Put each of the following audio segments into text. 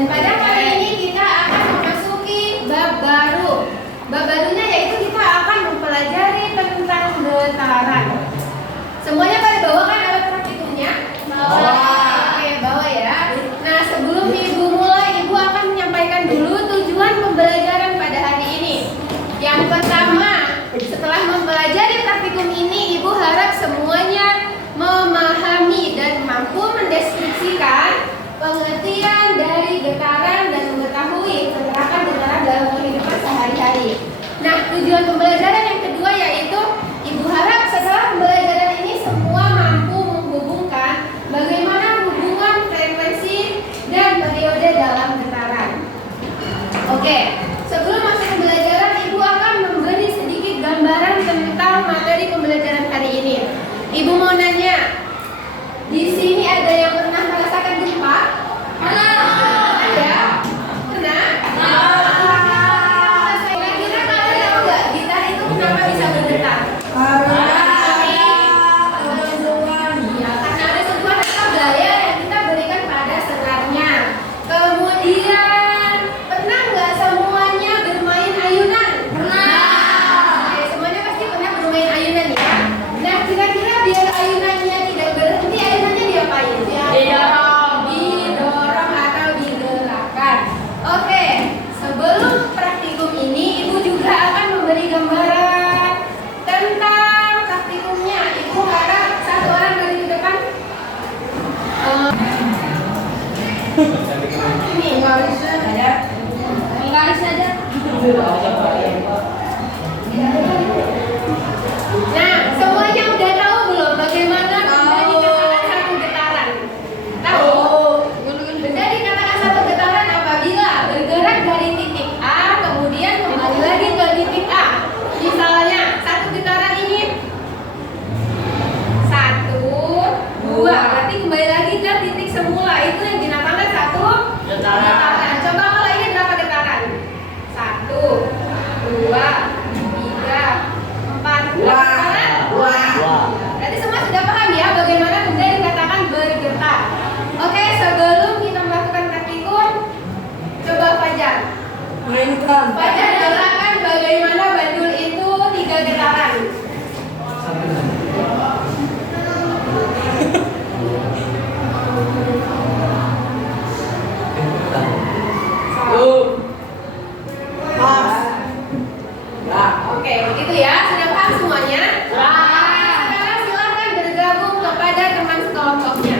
Dan pada kali ini kita akan memasuki bab baru. Bab barunya yaitu kita akan mempelajari tentang getaran. Semuanya pada bawa kan alat praktikumnya? Bawa. Oke, bawa ya. Nah, sebelum Ibu mulai, Ibu akan menyampaikan dulu tujuan pembelajaran pada hari ini. Yang pertama, setelah mempelajari praktikum ini, Ibu harap semuanya memahami dan mampu mendeskripsikan pengertian dari getaran dan mengetahui penerapan getaran dalam kehidupan sehari-hari. Nah, tujuan pembelajaran yang kedua yaitu Ibu harap setelah pembelajaran ini semua mampu menghubungkan bagaimana hubungan frekuensi dan periode dalam getaran. Oke, sebelum masuk pembelajaran, Ibu akan memberi sedikit gambaran tentang materi pembelajaran hari ini. Ibu mau nanya, di sini ada yang pernah merasakan gempa? Ada? Pernah? Kira-kira kalian tahu nggak gitar itu kenapa bisa bergetar? Iya, karena ada sebuah rangka gaya yang kita berikan pada senarnya. Kemudian, pernah nggak semuanya bermain ayunan? Pernah. Oke, semuanya pasti pernah bermain ayunan ya. Nah, kira-kira biar ayunannya tidak berhenti, ayunannya diapain? Didorong atau digerakkan. Oke, sebelum praktikum ini, Ibu juga akan memberi gambaran tentang praktikumnya. Ibu harap satu orang dari depan. Ini garis ada. Garis ada. Nah, semuanya udah tahu belum bagaimana benda dikatakan satu getaran? Tahu? Benda dikatakan satu getaran apabila bergerak dari titik A kemudian kembali lagi ke titik A. Misalnya, satu getaran ini 1, 2, berarti kembali lagi ke titik semula. Itu yang dinamakan satu getaran. Coba kalau ini berapa getaran? 1, 2, 3, 4, getaran. Berarti semua sudah paham ya bagaimana benda dikatakan bergetar. Oke, sebelum kita melakukan praktikum, coba Fajar. Fajar katakan bagaimana bandul itu 3 getaran. Oke, begitu ya. Sudah paham semuanya? Sekarang silakan bergabung kepada teman sekelompoknya.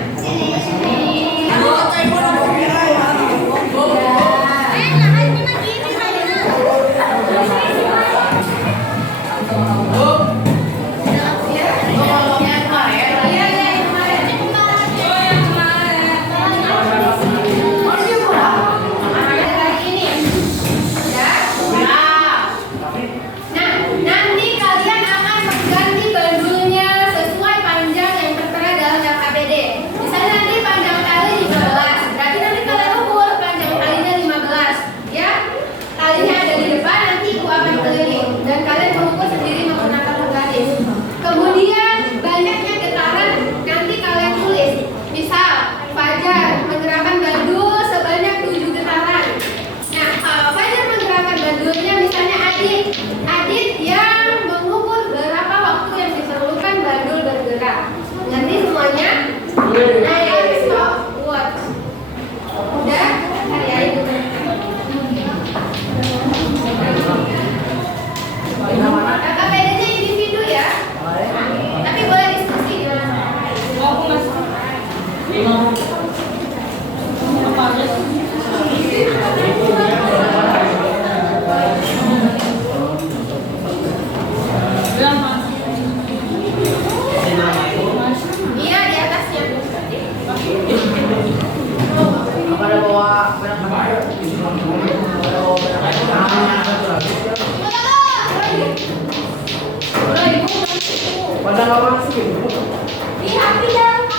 Nanti kalian akan mengganti bandulnya sesuai panjang yang tertera dalam LKPD. Misalnya nanti panjang tali 15, berarti nanti kalian ukur panjang talinya 15, ya. Talinya ada di depan, nanti Ibu akan keliling dan kalian mengukur sendiri menggunakan penggaris. Kemudian banyaknya getaran nanti kalian tulis. Misal Fajar menggerakkan bandul sebanyak 7 getaran. Nah, kalau Fajar menggerakkan bandulnya misalnya Adit yang mengukur berapa waktu yang diperlukan bandul bergerak. Ngerti semuanya? Nah, stop, watch. Udah? Hari-hari itu. KKPD-nya individu ya. Tapi boleh diskusi di iya, di atasnya. Lihat tidak?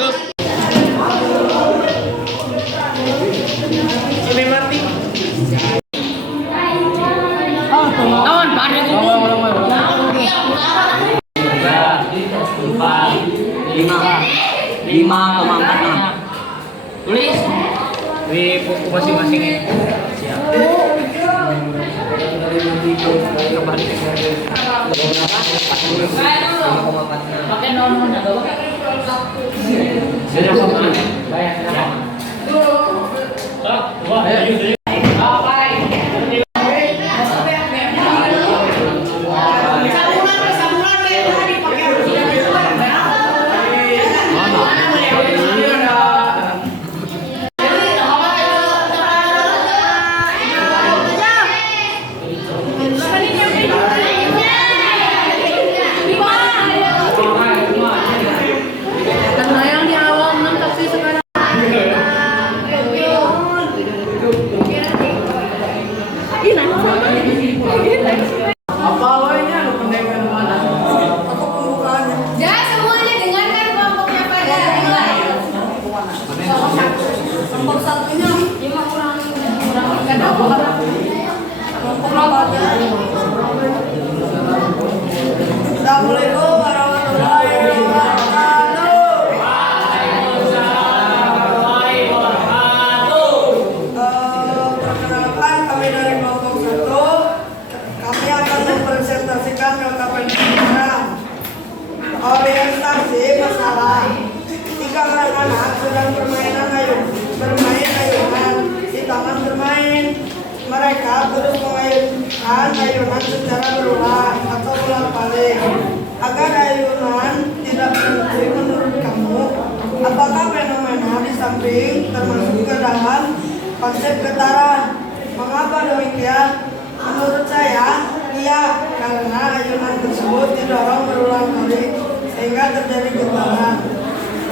Ini mati. Naon pada lima koma empat. Tulis di buku masing-masing ini. Siap. Pakai nomor ada apa? Assalamualaikum warahmatullahi wabarakatuh. Perkenalkan, kami dari kelompok 1. Kami akan mempresentasikan LKPD program orientasi masalah. 3 anak-anak sedang bermain ayunan di taman bermain. Mereka terus mengayunkan ayunan secara berulang atau bolak-balik. Agar ayunan tidak berhenti, menurut kamu, apakah fenomena di samping termasuk ke dalam konsep getaran? Mengapa demikian? Menurut saya, iya, karena ayunan tersebut didorong berulang kali sehingga terjadi getaran.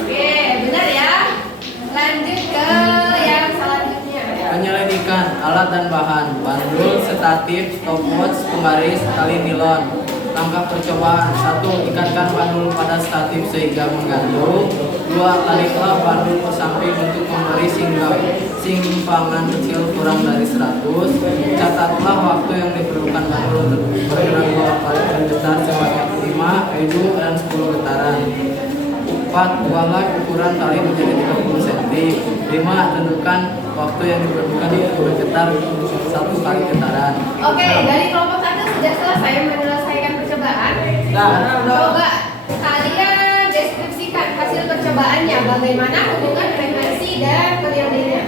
Oke, benar ya. Lanjut ke yang selanjutnya. Penyelidikan alat dan bahan, bandul, statif, stopwatch, pembaris, tali nilon. Langkah percobaan: 1. Ikatkan bandul pada statif sehingga menggantung. 2. Tariklah bandul ke samping untuk memberi simpangan kecil kurang dari 100. Catatlah waktu yang diperlukan bandul untuk bergerak bolak-balik dan getar sebanyak 5, 7, dan 10 getaran. 4. Buanglah ukuran tali menjadi 30 cm. 5. Tentukan waktu yang diperlukan untuk bergetar 1 kali getaran. Oke, dari kelompok 1 sudah selesai menyelesaikan percobaan. Coba kalian deskripsikan hasil percobaannya. Bagaimana hubungan frekuensi dan periodenya?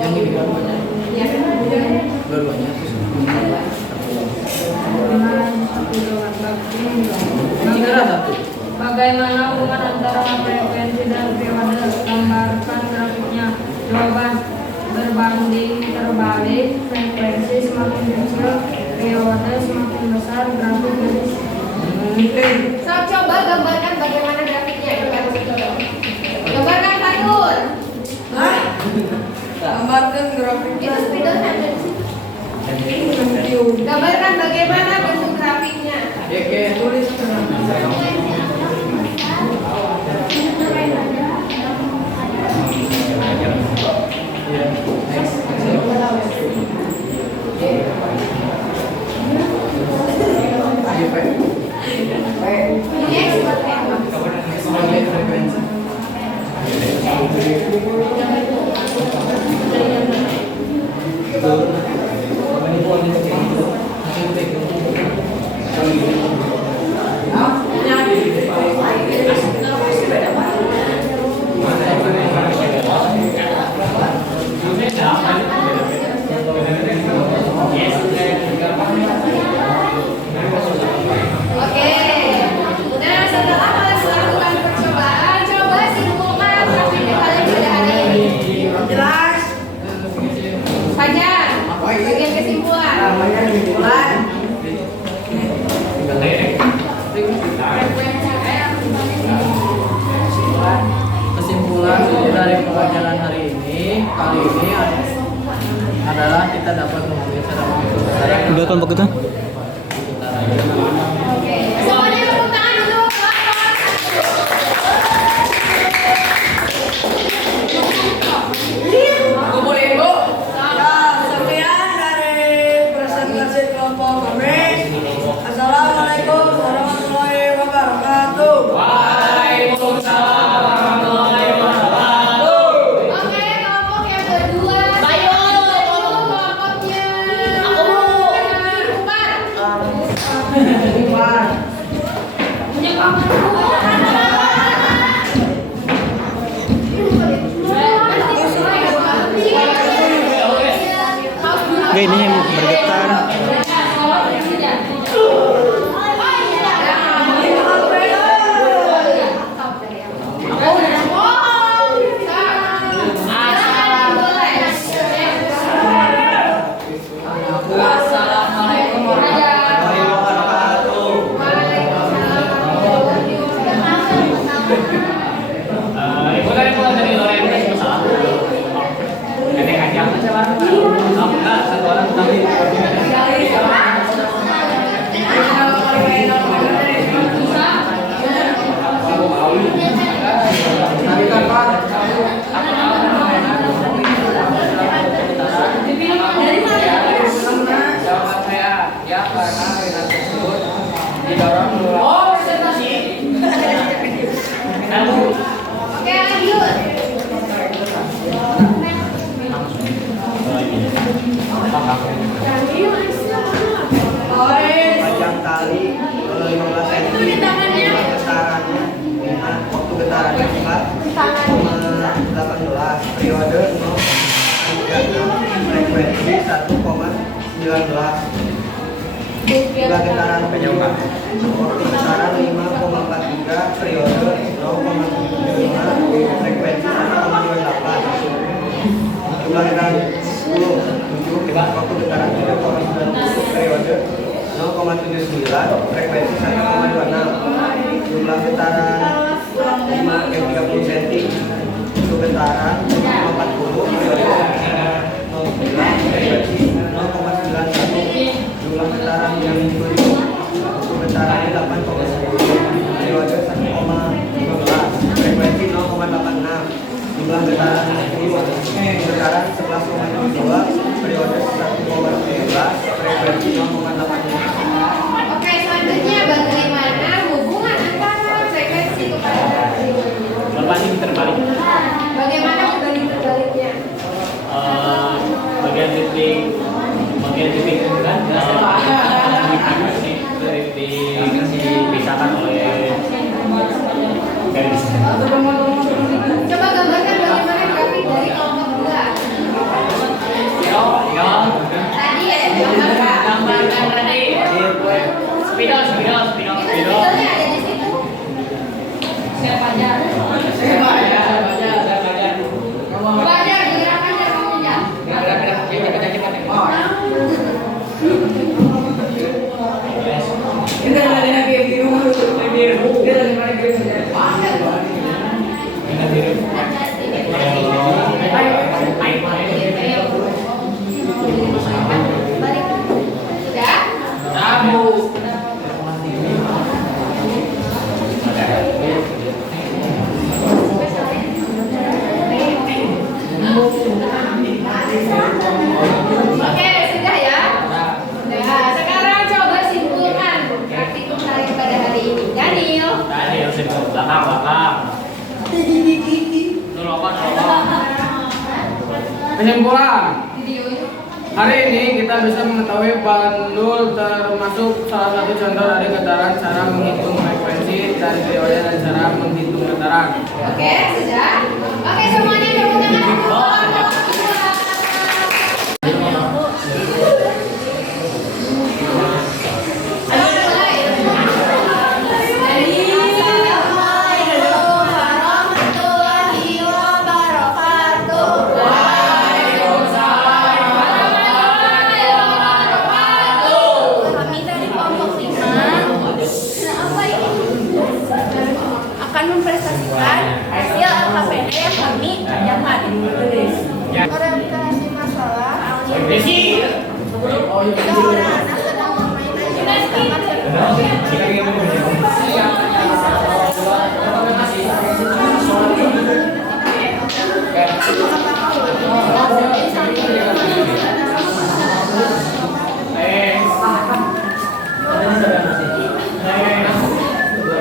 Yang ini dua-duanya. Ya, Dua-duanya. Citra 1. Bagaimana hubungan antara frekuensi dan periode? Gambarkan grafiknya. Jawaban: berbanding terbalik, frekuensi semakin kecil, periode semakin besar, grafik garis. so, coba gambarkan bagaimana grafiknya. Gambarkan Fatur. Gambarkan grafiknya. Itu spidolnya. Gambarkan bagaimana bentuk grafiknya. Tulis Ini seperti apa? Sebagai frekuensi. Oke. Nah, setelah kalian melakukan percobaan, coba simpulkan grafik yang kalian sudah ada ini. jelas. Fajar, bagian kesimpulan. Namanya kesimpulan. Kesimpulan dari pelajaran hari ini kali ini adalah kita dapat memahami cara menghitung. Udah kelompok itu? Oke. Semuanya tepuk tangan dulu. Kelompok Oke, ini yang bergetar. Assalamualaikum warahmatullahi wabarakatuh. Ibu tadi pulang dari Loren itu salah. Nenek kacang aja lah. Enggak, satu orang tadi. Jawaban saya ya karena dengan tersebut didorong melalui Oh, presentasi. Oke, lanjut. Panjang tali 15 cm. Getarannya waktu getarannya 4,18 periode 0,36 frekuensi 1,19. Jumlah getaran penyebab waktu getaran 5,43 periode 0,75 frekuensi 1,28. Jumlah getaran 10 waktu getaran 7,90 periode 0,79 frekuensi 1,26. Jumlah getaran 5,30 cm waktu getaran 0,40 periode 0,9 frekuensi 0,91. Jumlah getaran yang diberi waktu getaran 8,10 periode 1,15 frekuensi 0,86. Jumlah getaran 10 getaran 11,72 periode 1,17 frekuensi 0,85. Oke, selanjutnya bagaimana hubungan antara frekuensi kepada Bapak ini terbalik. bagaimana terbalik-terbaliknya? Bagian titik kan dari dipisahkan oleh garis. Coba gambarkan bagaimana grafik dari kelompok 2. Tadi ya, Gambarkan tadi. Spidol. itu sebetulnya ada di situ. Siapa aja? Wajar digerakkan dan kamunya. Sudah? Oke, sudah ya? Nah, sekarang coba simpulkan praktikum kalian pada hari ini. Daniel. Tadi yang sebut belakang. Nolong. Kesimpulan, Video itu. hari ini kita bisa mengetahui bandul termasuk salah satu contoh dari getaran, cara menghitung frekuensi dari periode dan cara menghitung getaran. Oke, sudah. Oke, semuanya tepuk tangan. Akan mempresentasikan hasil LKPD yang kami kerjakan. Orientasi masalah. Desi. Seorang anak sedang bermain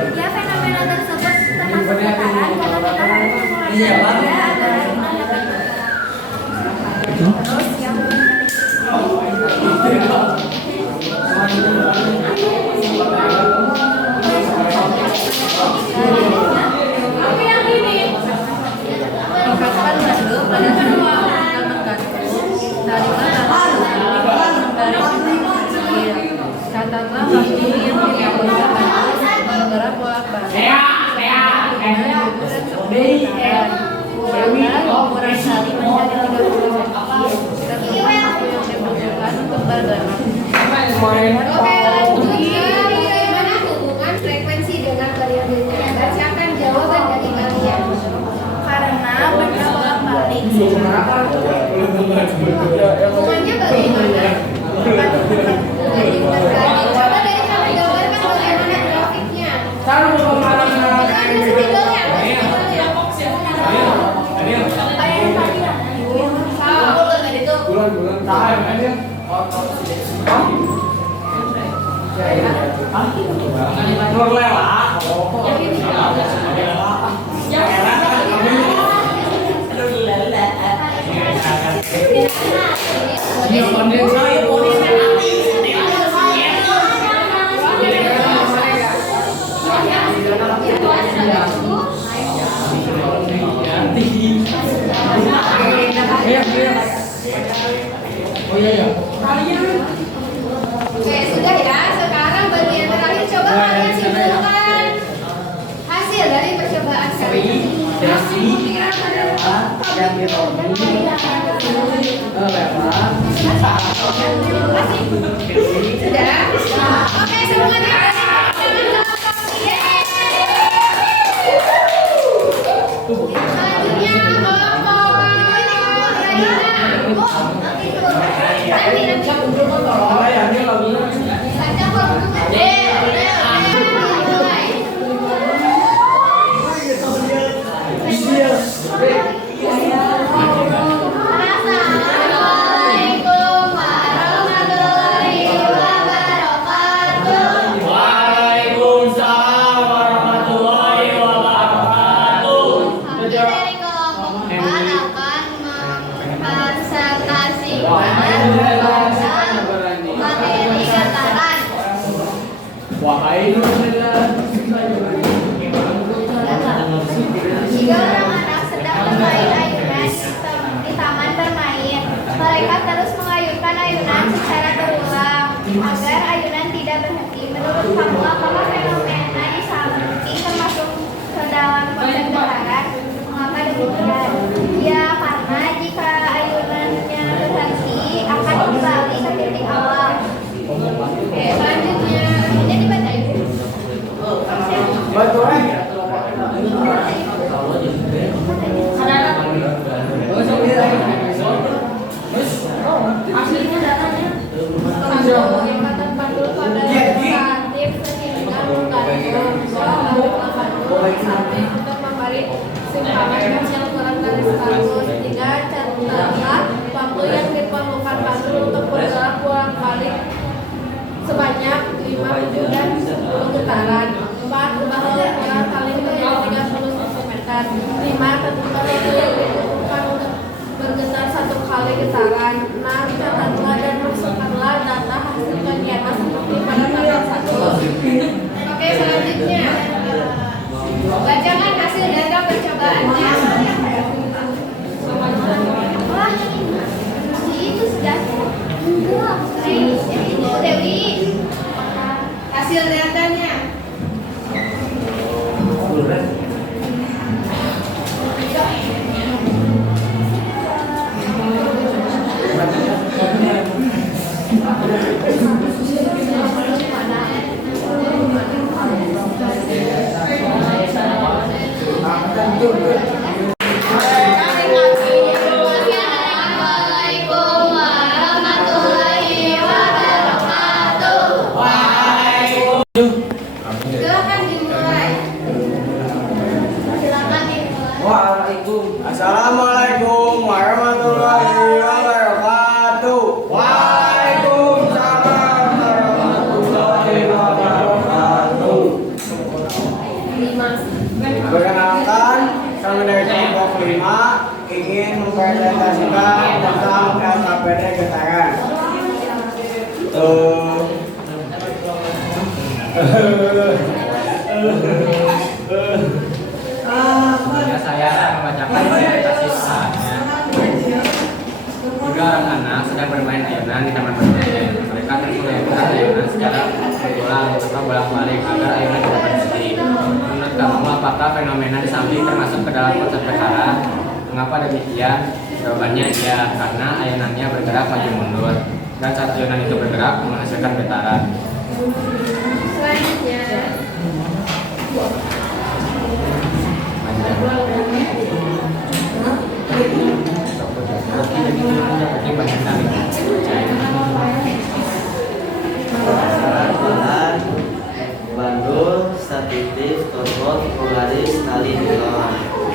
Ya, fenomena tersebut termasuk getaran karena getaran itu mulai antara terus yang Semuanya bagaimana? Coba dari kami gambarkan bagaimana grafiknya. Ada spidolnya, ada spidolnya. Oke, sudah ya. Sekarang bagian terakhir coba kalian simpulkan hasil dari percobaan kalian. Sudah? Oke, semuanya. Selanjutnya kelompok Assalamualaikum warahmatullahi wabarakatuh. Waalaikumsalam warahmatullahi wabarakatuh. Kami dari kelompok 4 akan mempresentasikan materi getaran. Tiga orang anak sedang bermain ayunan di taman bermain. Mereka terus mengayunkan ayunan secara berulang agar ayunan tidak berhenti. Menurut kamu, apakah fenomena di samping termasuk ke dalam konsep getaran? Mengapa demikian? Ya, karena jika ayunannya berhenti akan kembali ke titik awal. Oke, selanjutnya ini dibaca ibu. Aslinya datanya. Yang kata pandu pada statif sehingga menggantung sampai untuk memberi simpangan gas yang kurang dari 100. Tiga, catatlah waktu yang diperlukan pandu untuk bergerak ulang kali sebanyak 5, 7, dan 10 getaran. 4, ubah ukuran kali menjadi 30 cm. 5, tentukan waktu yang dibutuhkan untuk bergetar 1 kali getaran. 6, catatlah dan masukkanlah data hasil kegiatan seperti pada tabel 1. Oke, selanjutnya bacakan hasil data percobaannya. Wah, itu sudah. Ibu Dewi, hasil datanya. Assalamualaikum warahmatullahi wabarakatuh. Silakan dimulai. Assalamualaikum warahmatullahi wabarakatuh. Waalaikumsalam warahmatullahi wabarakatuh. Perkenalkan, kami dari kelompok 5 ingin mempresentasikan tentang LKPD getaran. Saya akan membacakan presentasi selanjutnya. Tiga orang anak sedang bermain ayunan di taman bermain. Mereka terus mengayunkan ayunan secara berulang atau bolak-balik agar ayunan tidak berhenti. Menurut kamu, apakah fenomena di samping termasuk ke dalam konsep getaran? Mengapa demikian? Jawabannya iya, karena ayunannya bergerak maju mundur dan saat ayunan itu bergerak menghasilkan getaran. Selanjutnya, stopwatch, penggaris, tali nilon.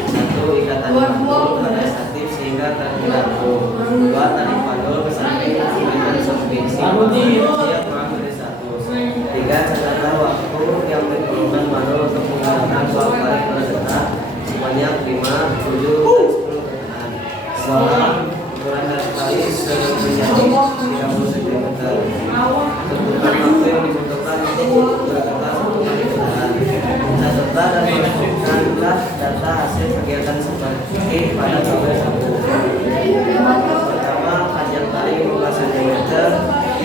1. Ikatan pantul pada statif sehingga tergantung. 2. Tali pantul samping dengan submisi siap mengambil status. 3. Catatlah waktu yang diperlukan pantul untuk menggunakan 2 kali per detak sebanyak 5, 7, dan 10 gerakan. 4. Ukuran dari tali sudah menjadi 30 cm. Tentukan waktu yang dibutuhkan untuk bergerak 1 kali gerakan. Catatlah dan masukkanlah data hasil kegiatan seperti pada tabel 1. Pertama, panjang tali 15 cm,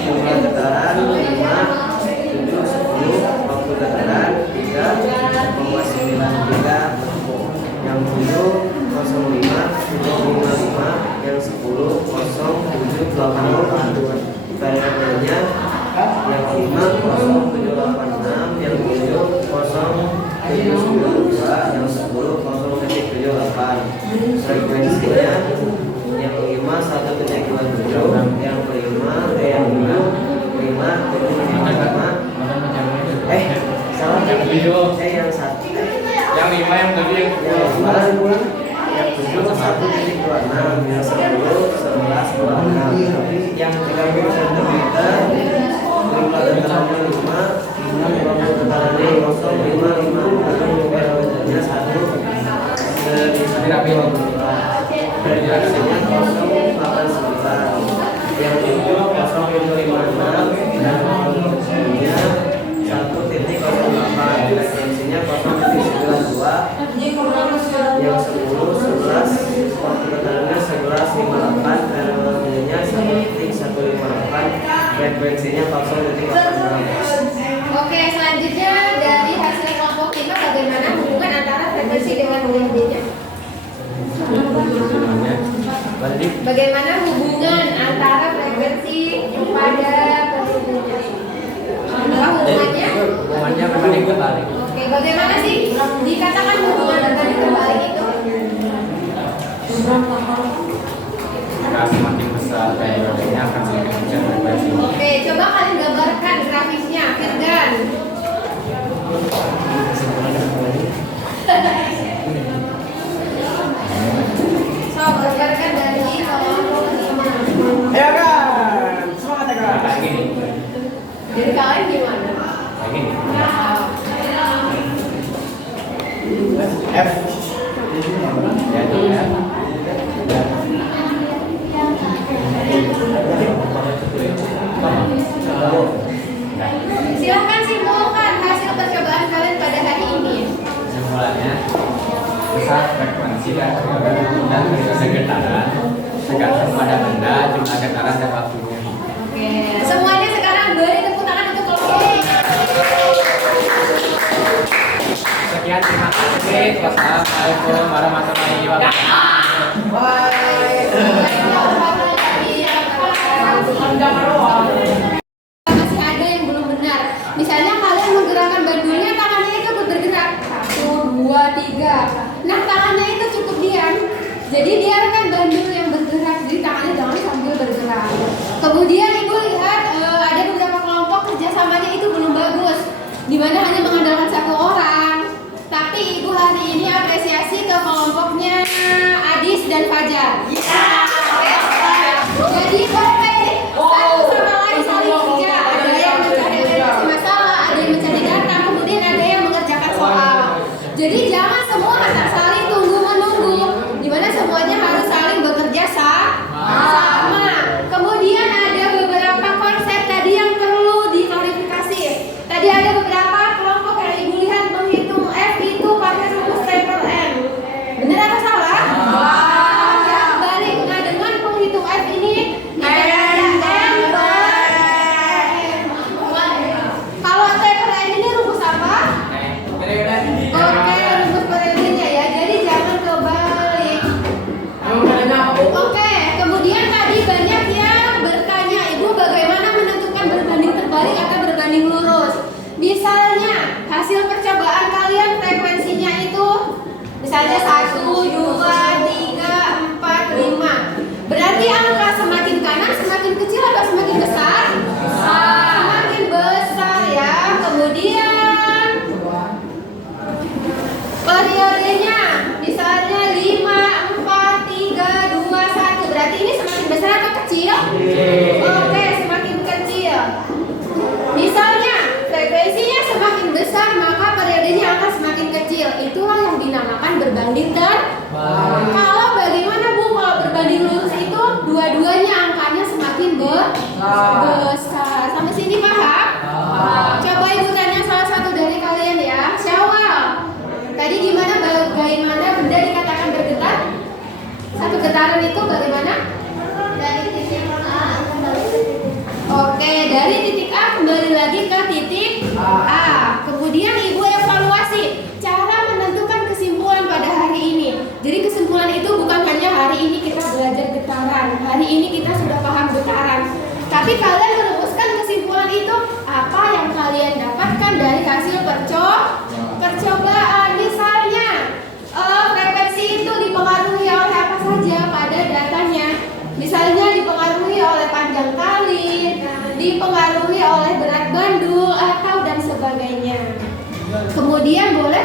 jumlah getaran 5, 7, 10, waktu getaran 3,93 tempuh. Yang 7, 05, 755, yang 10, 0780. Variabelnya yang 5, 0786, yang 7, 0792, yang 10, 0,78. Frekuensinya yang 5, 1,27, yang 5, 5, 755. Salah. Yang 1. Yang 5 yang tadi yang Yang 7 1,26, yang 10 11,26, yang 30 cm jumlah getarannya 5, waktu getarannya 0,55, variabelnya 1, frekuensinya 0,89, yang 7 0,56, dan frekuensinya 1,08, frekuensinya 0,92, yang 10, 11, waktu getarannya 11,58, variabelnya 1,158, frekuensinya 0,86. Oke, selanjutnya dari hasil kelompok 5 bagaimana hubungan antara frekuensi dengan UMD-nya? Bagaimana hubungan antara frekuensi pada penduduknya? Apa hubungannya? Hubungannya berbanding terbalik. Oke, bagaimana sih dikatakan hubungan berbanding terbalik itu? Jika semakin besar periodenya akan semakin kecil frekuensinya. Oke, coba kalian gambarkan grafisnya, Firdan. So, gambarkan dari kelompok 5. Ayo kan, semangat ya kan. Kayak gini. Jadi kalian gimana? Kayak gini. F. Ya itu ya. Silahkan simpulkan hasil percobaan kalian pada hari ini. Kesimpulannya besar frekuensi dan segetaran tergantung pada benda, jumlah getaran dan waktunya. Oke, semuanya sekarang beri tepuk tangan untuk kelompok. Sekian, terima kasih. Wassalamualaikum warahmatullahi wabarakatuh. Masih ada yang belum benar. Misalnya kalian menggerakkan bandulnya, tangannya itu bergerak 1, 2, 3. Nah, tangannya itu cukup diam. Jadi biarkan bandul yang bergerak, jadi tangannya jangan sambil bergerak. Kemudian ibu lihat ada beberapa kelompok kerjasamanya itu belum bagus, di mana hanya mengandalkan satu orang. Tapi ibu hari ini apresiasi ke kelompoknya Adis dan Fajar. Jadi satu sama lain saling kerja. Ada yang mencari masalah, ada yang mencari data, kemudian ada yang mengerjakan soal. Jadi jangan semua saling tunggu menunggu, di mana semuanya harus saling bekerja sama. Kemudian ada beberapa konsep tadi yang perlu diklarifikasi. Tadi ada beberapa kelompok yang ibu lihat menghitung F itu pakai rumus triple M. Benar atau salah? Ya, balik. Nah, dengan penghitung F ini kalau triple M ini rumus apa? Oke, rumus periodenya ya. Jadi jangan kebalik. Oke, kemudian tadi banyak yang bertanya, Ibu bagaimana menentukan berbanding terbalik atau berbanding lurus? Misalnya, hasil percobaan kalian frekuensinya itu misalnya 1, 2, 3, 4, 5. Berarti angka semakin kanan semakin kecil atau semakin besar? Semakin besar ya. Kemudian kecil? Oke, semakin kecil. Misalnya frekuensinya semakin besar, maka periodenya akan semakin kecil. Itulah yang dinamakan berbanding terbalik. Kalau bagaimana Bu kalau berbanding lurus itu dua-duanya angkanya semakin besar. Sampai sini paham? Coba Ibu tanya salah satu dari kalian ya. Syawal. Tadi bagaimana benda dikatakan bergetar? Satu getaran itu bagaimana? Dari titik A. Oke, dari titik A kembali lagi ke titik A. Kemudian Ibu evaluasi cara menentukan kesimpulan pada hari ini. Jadi kesimpulan itu bukan hanya hari ini kita belajar getaran, hari ini kita sudah paham getaran. Tapi kalian merumuskan kesimpulan itu apa yang kalian dapatkan dari hasil percobaan. Misalnya frekuensi itu dipengaruhi oleh apa saja pada datanya. Misalnya dipengaruhi oleh panjang tali, dipengaruhi oleh berat bandul atau dan sebagainya. Kemudian boleh